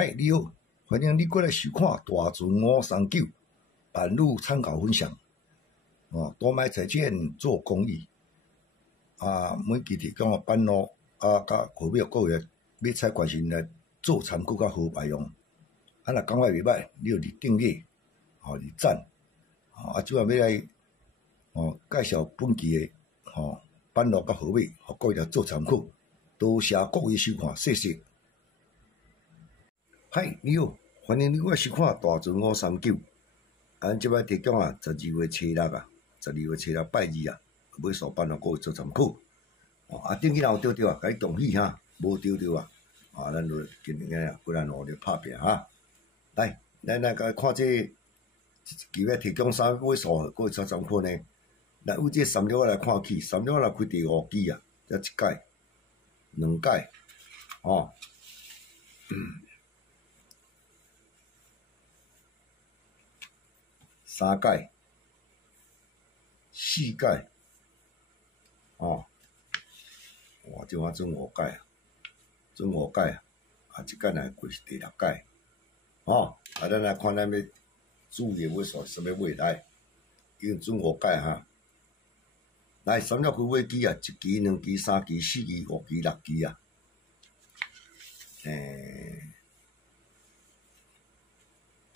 嗨，你好，欢迎你过来收看大船539版路参考分享。多买彩券做公益。每期提供版路甲河马个月买彩关心来做参考甲好排用。若感觉袂歹，你就入订阅，入赞。主要要来介绍本期的版路甲河马，互各位来做参考。多谢各位收看，谢谢。嗨，你好，欢迎你过来收看大船539。咱即摆提供12月初六拜二买数版各位做参考。顶起若有对甲你同喜无对咱就今日过来努力拍拼来，咱来看这期要提供啥尾数，各位做参考呢？来，有这3六来看起，3六来开第5期这一届、2届3届、4届，哇，即摆准5届即届来过是第6届，咱来看咱要注意的尾数是啥物尾来，已经准5届来，3六开尾期1期、2期、3期、4期、5期、6期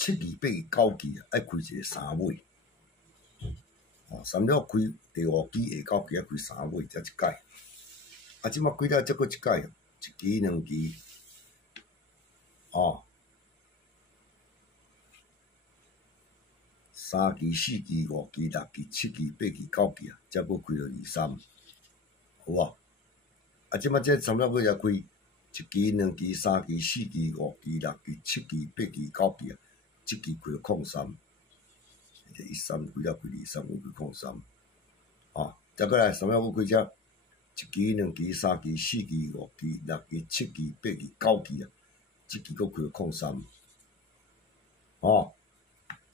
7期、8期、9期爱开一个3尾，3六开第5期、下9期爱开3尾，才一届。即摆开了再过一届，1期、2期3期、4期、5期、6期、7期、8期、9期才搁开了2、3，有无？即摆这3六尾才开1期、2期、3期、4期、5期、6期、7期、8期、9期即期开了03，这13开了开23，开03，再过来3六尾开遮1期、2期、3期、4期、5期、6期、7期、8期、9期即期搁开了03，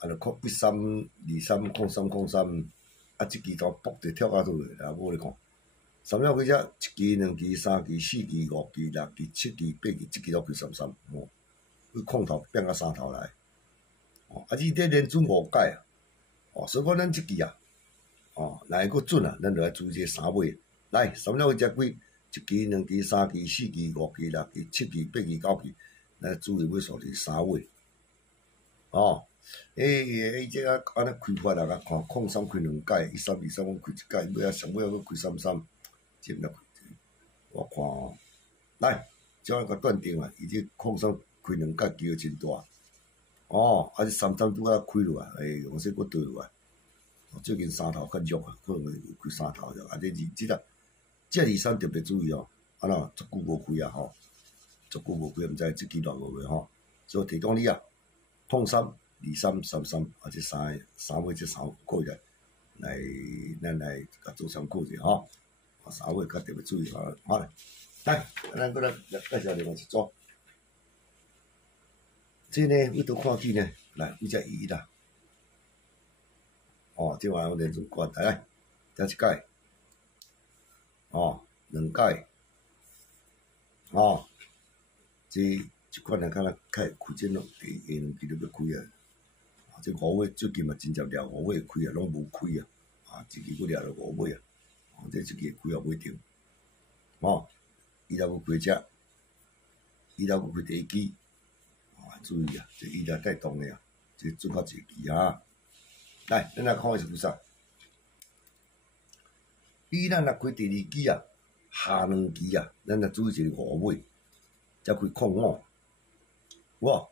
就13、23、03，即期甲卜着跳到倒去，无你看。3六开遮1期、2期、3期、4期、5期、6期、7期、8期，即期都开33，去空头变到3头来。你这连准5届所以讲咱即期若会搁准咱就要注意这3尾。来，3六才开1期、2期、3期、4期、5期、6期、7期、8期、9期，咱注意尾数是3尾。这安尼开法看03开2届，13、23开一届，上尾搁开33，这毋了开。我看来，只要甲断定伊这03开2届机会真大。这33拄仔开落用说搁倒落来。最近3头较弱可能会开3头了。这23特别注意足久无开足久无开，毋知即期落无袂所以提供你03、23、33这3尾这3个月来，咱来甲做参考者3尾较特别注意来，咱过来介绍另外一组。这呢，为着看起呢，来为遮1这玩意连准关来，这一届2届这一款看较开展咯，第1、2期都要开这5尾最近嘛真正了5尾开拢无开这期搁了了5尾这一期开也不一定伊拉搁开遮，伊拉搁开第1期注意这伊拉带动的这准到1期来，咱来看是啥？伊咱若开第2期下2期咱来注意一个5尾，才开05。有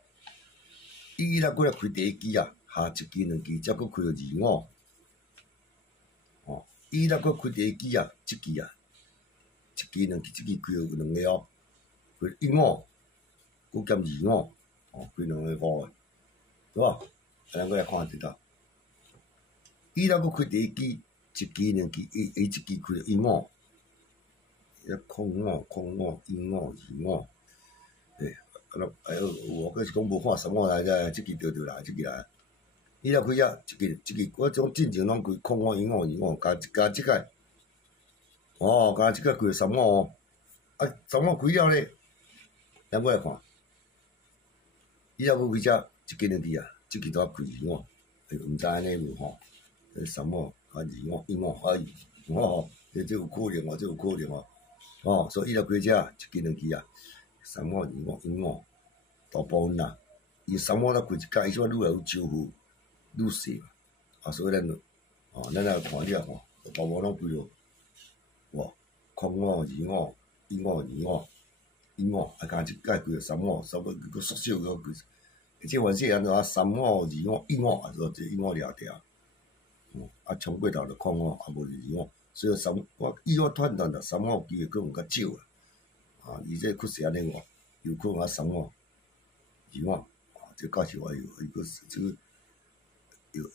伊若过来开第1期下1期、2期，才搁开了25。伊若搁开第1期即期1期、2期，即期开了2个开15，搁减25，开2个5个，对吧？咱过来看这道。伊若搁开第1期1期、2期，伊即期开了15，05、15、我搁是讲无看3来遮，即期对啦，即期来。伊若开遮即期，我种进前拢开05、15、25，加即届，加即届开了35，35开了咧，咱过来看。伊也无几只，一斤两支啊，即支都要开二碗，毋知安尼无吼？三碗啊二碗，一碗啊吼，这有可能哦，这有可能哦，哦，所以伊了几只，一斤两支啊，三碗二碗一碗，大部分啦，伊三碗才开一届，伊即摆愈来愈少户，愈细嘛，啊，所以咱来看了吼，大部分拢规落，哇，空碗二碗，一碗二碗。一碗，啊，加一届规个三碗，差不多佮缩小个规。即原说安怎啊？三碗、二碗、一碗，啊，做一碗了掉。啊，冲过头就空碗，啊，无就二碗。所以我以我判断啦，三碗有机会可能较少啦。啊，而且确实安尼话，有可能啊三碗、二碗，啊，这假使话有一个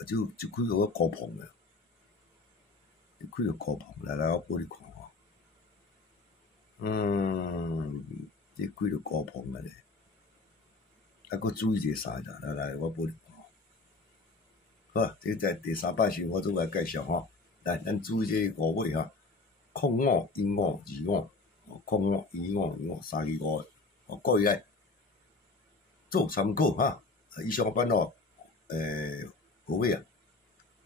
就开个高棚诶，开个高棚来，我拨你看吼。这开着高棚啊咧，啊，佮注意一个啥啦？来，我拨你看。好，这在第三摆时我做来介绍吼。来，咱注意这五位哈，空碗、一碗、二碗，空碗、一碗、二碗，三支五个，各位来做参考哈。以上版哦，各位啊，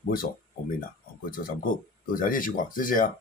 买数后面啦，各位做参考，多谢你收看，谢谢啊。